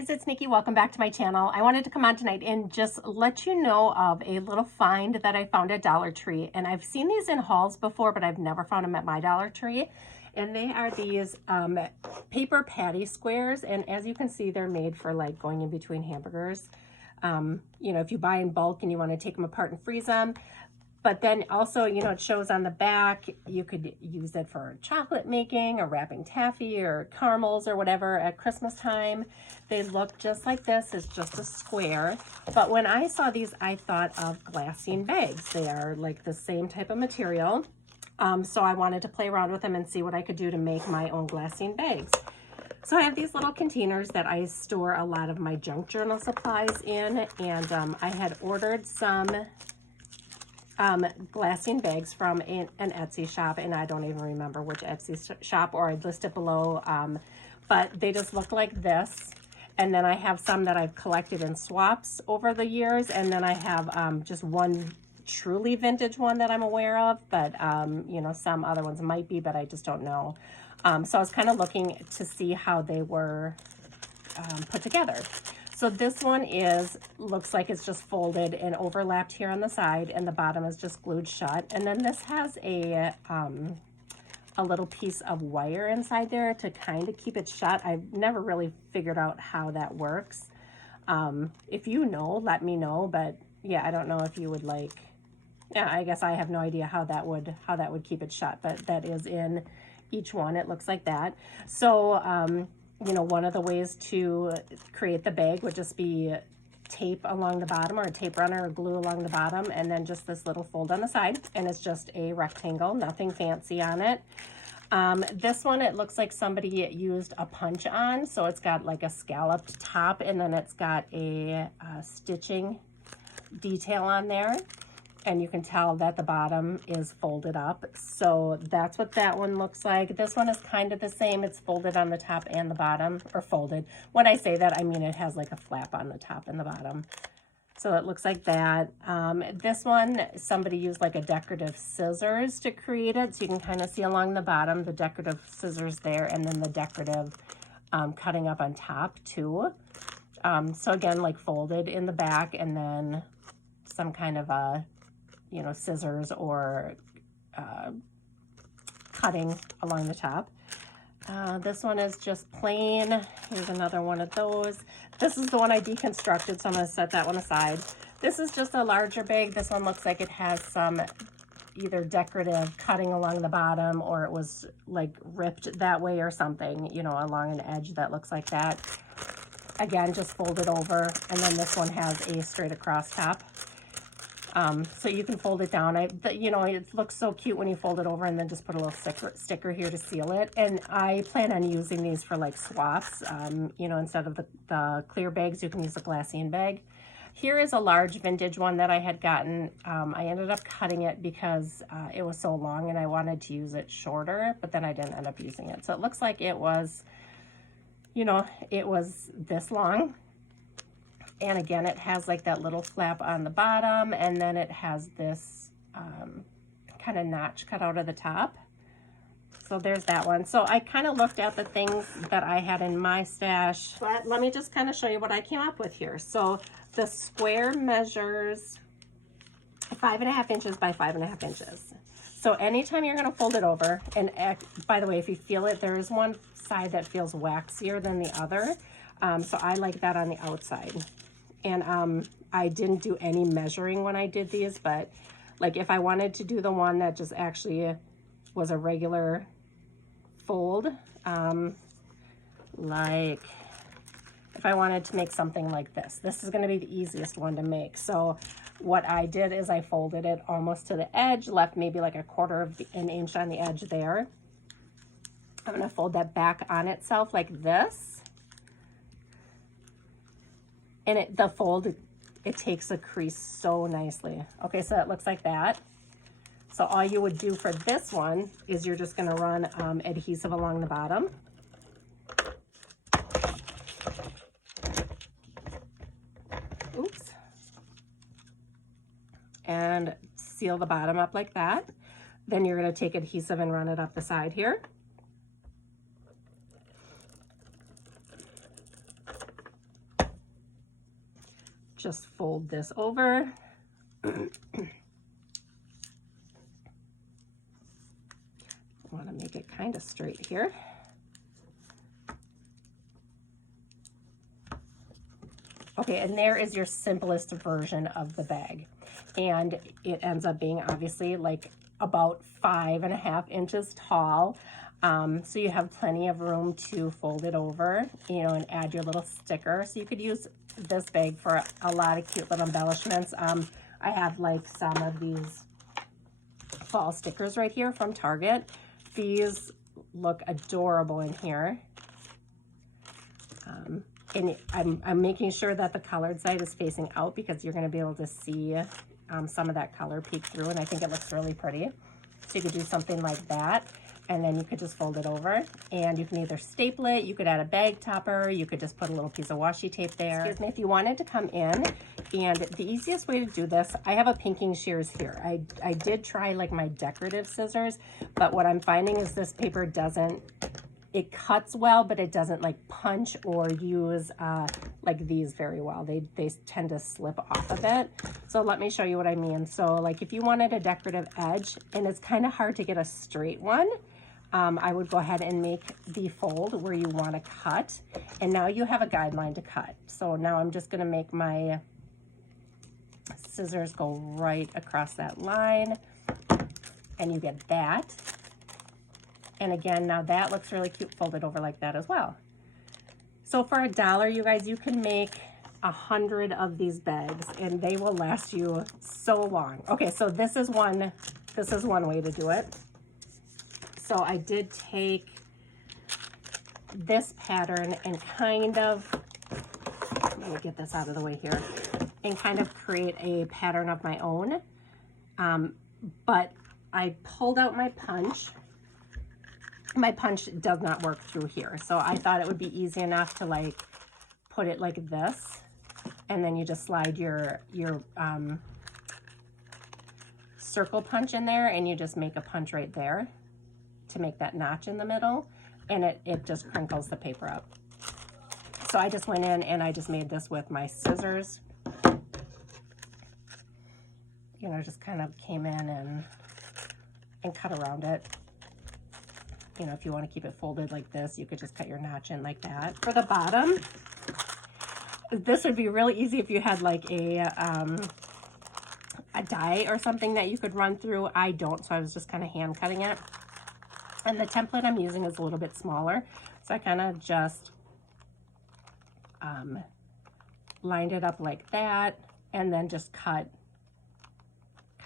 guys, it's Nikki. Welcome back to my channel. I wanted to come on tonight and just let you know of a little find that I found at Dollar Tree. And I've seen these in hauls before, but I've never found them at my Dollar Tree. And they are these paper patty squares. And as you can see, they're made for like going in between hamburgers. You know, if you buy in bulk and you want to take them apart and freeze them. But then also, you know, it shows on the back, you could use it for chocolate making or wrapping taffy or caramels or whatever at Christmas time. They look just like this. It's just a square. But when I saw these, I thought of Glassine bags. They are like the same type of material. So I wanted to play around with them and see what I could do to make my own Glassine bags. So I have these little containers that I store a lot of my junk journal supplies in. And I had ordered some Glassine bags from an Etsy shop, and I don't even remember which Etsy shop, or I'd list it below, but they just look like this. And then I have some that I've collected in swaps over the years, and then I have just one truly vintage one that I'm aware of, but you know, some other ones might be, but I just don't know. So I was kind of looking to see how they were put together. So this one looks like it's just folded and overlapped here on the side, and the bottom is just glued shut. And then this has a little piece of wire inside there to kind of keep it shut. I've never really figured out how that works. If you know, let me know. But yeah, I don't know if you would like. Yeah, I guess I have no idea how that would keep it shut. But that is in each one. It looks like that. So. You know, one of the ways to create the bag would just be tape along the bottom, or a tape runner or glue along the bottom, and then just this little fold on the side, and it's just a rectangle, nothing fancy on it. This one, it looks like somebody used a punch on, so it's got like a scalloped top, and then it's got a stitching detail on there. And you can tell that the bottom is folded up. So that's what that one looks like. This one is kind of the same. It's folded on the top and the bottom, or folded. When I say that, I mean it has like a flap on the top and the bottom. So it looks like that. This one, somebody used like a decorative scissors to create it. So you can kind of see along the bottom, the decorative scissors there, and then the decorative cutting up on top too. So again, like folded in the back, and then some kind of a, you know, scissors or cutting along the top. This one is just plain. Here's another one of those. This is the one I deconstructed, so I'm going to set that one aside. This is just a larger bag. This one looks like it has some either decorative cutting along the bottom, or it was like ripped that way or something, you know, along an edge that looks like that. Again, just fold it over, and then this one has a straight across top. So you can fold it down. You know, it looks so cute when you fold it over and then just put a little sticker here to seal it. And I plan on using these for like swaps. You know, instead of the clear bags, you can use a Glassine bag. Here is a large vintage one that I had gotten. I ended up cutting it because it was so long and I wanted to use it shorter, but then I didn't end up using it. So it looks like it was, you know, it was this long. And again, it has like that little flap on the bottom, and then it has this kind of notch cut out of the top. So there's that one. So I kind of looked at the things that I had in my stash, but let me just kind of show you what I came up with here. So the square measures 5.5 inches by 5.5 inches. So anytime you're going to fold it over, and by the way, if you feel it, there is one side that feels waxier than the other. So I like that on the outside. And I didn't do any measuring when I did these, but like if I wanted to do the one that just actually was a regular fold, like if I wanted to make something like this is going to be the easiest one to make. So what I did is I folded it almost to the edge, left maybe like 1/4 of an inch on the edge there. I'm going to fold that back on itself like this. And the fold, it takes a crease so nicely. Okay, so it looks like that. So all you would do for this one is you're just gonna run adhesive along the bottom. Oops. And seal the bottom up like that. Then you're gonna take adhesive and run it up the side here. just fold this over. I want to make it kind of straight here. Okay, and there is your simplest version of the bag. And it ends up being obviously like about 5.5 inches tall. So you have plenty of room to fold it over, you know, and add your little sticker. So you could use this bag for a lot of cute little embellishments. I have like some of these fall stickers right here from Target. These look adorable in here. And I'm making sure that the colored side is facing out because you're going to be able to see some of that color peek through, and I think it looks really pretty. So you could do something like that, and then you could just fold it over, and you can either staple it, you could add a bag topper, you could just put a little piece of washi tape there. Excuse me, if you wanted to come in, and the easiest way to do this, I have a pinking shears here. I did try like my decorative scissors, but what I'm finding is this paper doesn't, it cuts well, but it doesn't like punch or use like these very well. They tend to slip off of it. So let me show you what I mean. So like if you wanted a decorative edge and it's kind of hard to get a straight one, I would go ahead and make the fold where you want to cut. And now you have a guideline to cut. So now I'm just going to make my scissors go right across that line, and you get that. And again, now that looks really cute folded over like that as well. So for $1, you guys, you can make 100 of these bags and they will last you so long. Okay, so this is one way to do it. So I did take this pattern and kind of, let me get this out of the way here, and kind of create a pattern of my own. But I pulled out my punch. My punch does not work through here, so I thought it would be easy enough to like put it like this, and then you just slide your circle punch in there, and you just make a punch right there to make that notch in the middle, and it just crinkles the paper up. So I just went in and I just made this with my scissors. You know, just kind of came in and cut around it. You know, if you want to keep it folded like this, you could just cut your notch in like that. For the bottom, this would be really easy if you had like a die or something that you could run through. I don't, so I was just kind of hand cutting it. And the template I'm using is a little bit smaller, so I kind of just lined it up like that, and then just kind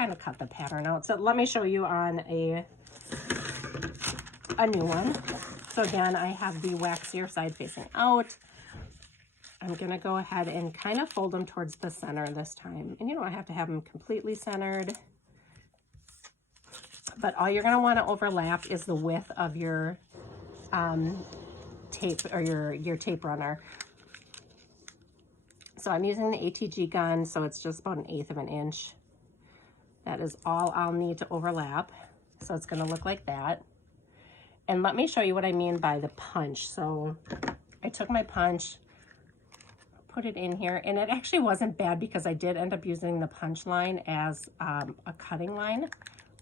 of cut the pattern out. So let me show you on a new one. So again, I have the waxier side facing out. I'm gonna go ahead and kind of fold them towards the center this time. And you don't have to have them completely centered, but all you're gonna wanna overlap is the width of your tape or your tape runner. So I'm using the ATG gun, so it's just about 1/8 of an inch. That is all I'll need to overlap. So it's gonna look like that. And let me show you what I mean by the punch. So I took my punch, put it in here, and it actually wasn't bad because I did end up using the punch line as a cutting line,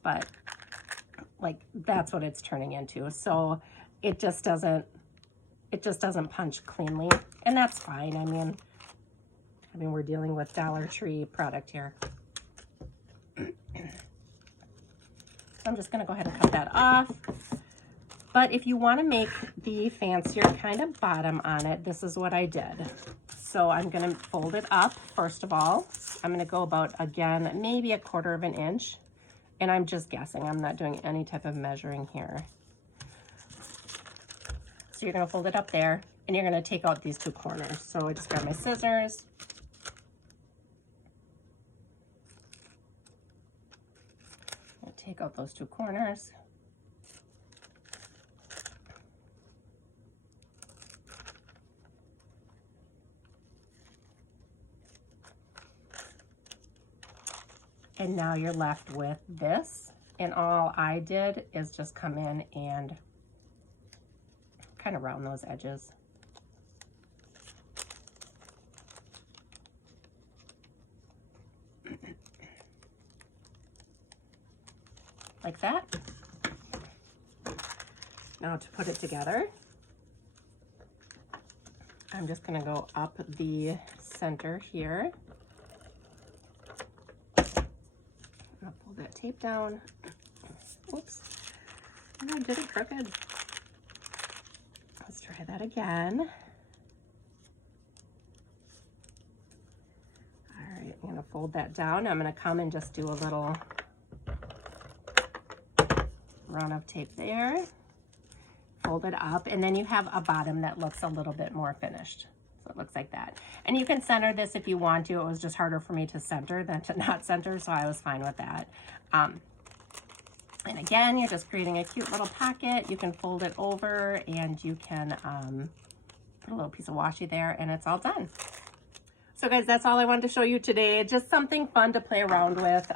but like that's what it's turning into. So it just doesn't punch cleanly, and that's fine. I mean we're dealing with Dollar Tree product here. So I'm just gonna go ahead and cut that off. But if you want to make the fancier kind of bottom on it, this is what I did. So I'm going to fold it up, first of all. I'm going to go about, again, maybe 1/4 of an inch. And I'm just guessing. I'm not doing any type of measuring here. So you're going to fold it up there, and you're going to take out these 2 corners. So I just grab my scissors. I'll take out those 2 corners. And now you're left with this, and all I did is just come in and kind of round those edges. like that. Now to put it together, I'm just gonna go up the center here. I'll pull that tape down. Oops, I did it crooked. Let's try that again. All right, I'm gonna fold that down. I'm gonna come and just do a little run of tape there. Fold it up, and then you have a bottom that looks a little bit more finished. So it looks like that. And you can center this if you want to. It was just harder for me to center than to not center, so I was fine with that. And again, you're just creating a cute little pocket. You can fold it over, and you can put a little piece of washi there, and it's all done. So guys, that's all I wanted to show you today. Just something fun to play around with.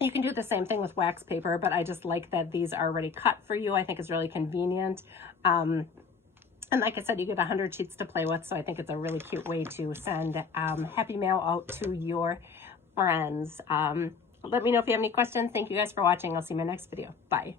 You can do the same thing with wax paper, but I just like that these are already cut for you. I think it's really convenient. And like I said, you get 100 sheets to play with, so I think it's a really cute way to send happy mail out to your friends. Let me know if you have any questions. Thank you guys for watching. I'll see you in my next video. Bye.